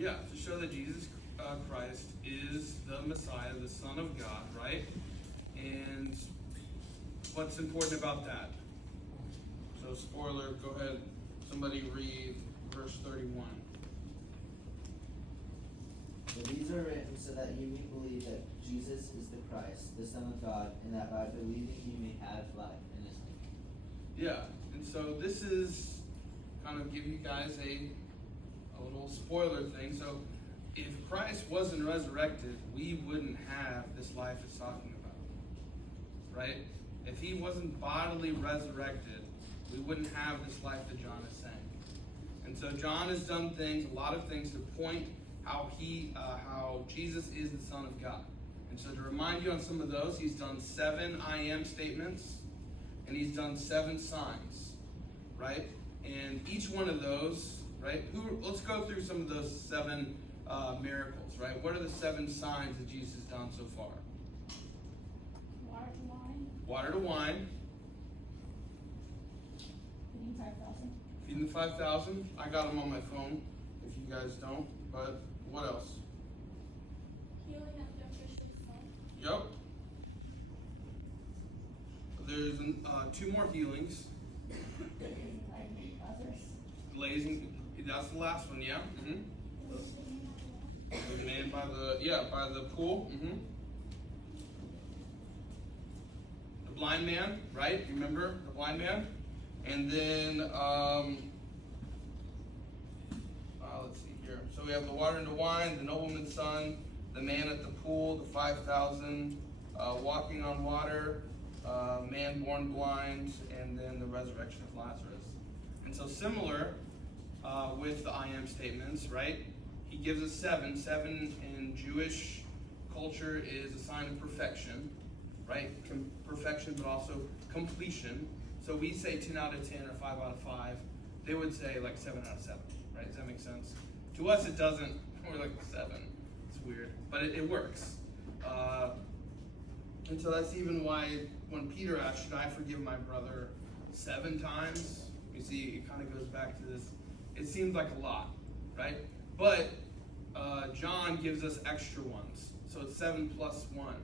Yeah, to show that Jesus Christ is the Messiah, the Son of God, right? And what's important about that? So, spoiler, go ahead. Somebody read verse 31. For these are written so that you may believe that Jesus is the Christ, the Son of God, and that by believing you may have life in his name. Yeah, and so this is kind of give you guys a little spoiler thing. So if Christ wasn't resurrected, we wouldn't have this life it's talking about, right? If he wasn't bodily resurrected, we wouldn't have this life that John is saying. And so John has done things, a lot of things to point how Jesus is the Son of God. And so to remind you on some of those, he's done 7 I am statements, and he's done 7 signs, right? And each one of those, right? Let's go through some of those 7 miracles, right? What are the 7 signs that Jesus has done so far? Water to wine. Water to wine. Feeding 5,000. Feeding the 5,000. I got them on my phone, if you guys don't. But what else? Healing of the fish's soul. Yep. There's 2 more healings. Lazarus. Glazing. That's the last one, yeah. The man by the pool. The blind man, right? Remember the blind man? And then let's see here. So we have the water into wine, the nobleman's son, the man at the pool, the 5,000, walking on water, man born blind, and then the resurrection of Lazarus. And so similar with the I am statements, right? He gives us 7. 7 in Jewish culture is a sign of perfection, right? Perfection, but also completion. So we say 10 out of 10 or 5 out of 5. They would say like 7 out of 7, right? Does that make sense? To us, it doesn't. We're like 7. It's weird, but it works. And so that's even why when Peter asked, should I forgive my brother 7 times? You see, it kind of goes back to this. It seems like a lot, right? But John gives us extra ones. So it's 7 plus 1.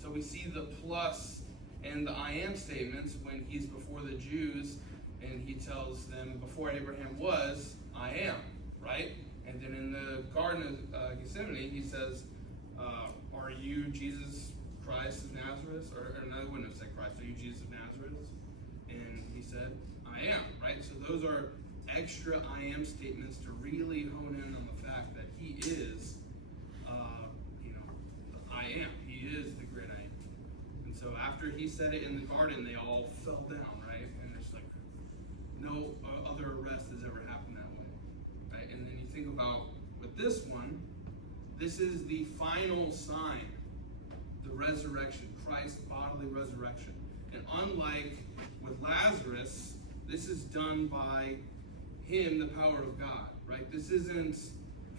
So we see the plus in the I am statements when he's before the Jews and he tells them, before Abraham was, I am, right? And then in the Garden of Gethsemane, he says, are you Jesus Christ of Nazareth? Or no, I wouldn't have said Christ. Are you Jesus of Nazareth? And he said, I am, right? So those are extra I am statements to really hone in on the fact that he is, the I am. He is the great I am. And so after he said it in the garden, they all fell down, right? And it's like no other arrest has ever happened that way, right? And then you think about with this one, this is the final sign, the resurrection, Christ's bodily resurrection. And unlike with Lazarus, this is done by him, the power of God, right? This isn't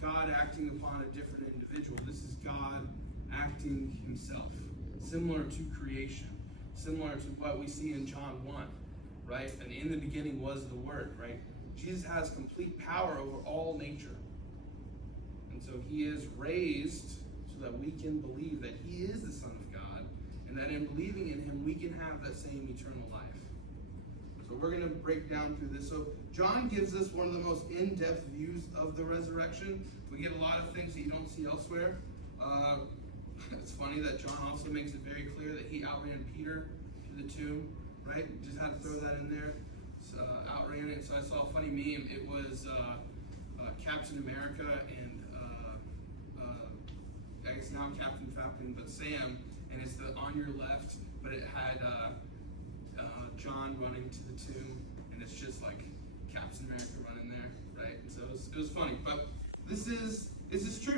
God acting upon a different individual. This is God acting himself, similar to creation, similar to what we see in John 1, right? And in the beginning was the Word, right? Jesus has complete power over all nature. And so he is raised so that we can believe that he is the Son of God, and that in believing in him, we can have that same eternal life. So we're going to break down through this. So John gives us one of the most in-depth views of the resurrection. We get a lot of things that you don't see elsewhere. It's funny that John also makes it very clear that he outran Peter to the tomb, right? Just had to throw that in there. So, outran it. So I saw a funny meme. It was Captain America and I guess now Captain Falcon, but Sam, and it's the on your left, but it had John running to the tomb, and it's just like Captain America running there, right? And so it was funny, but this is true.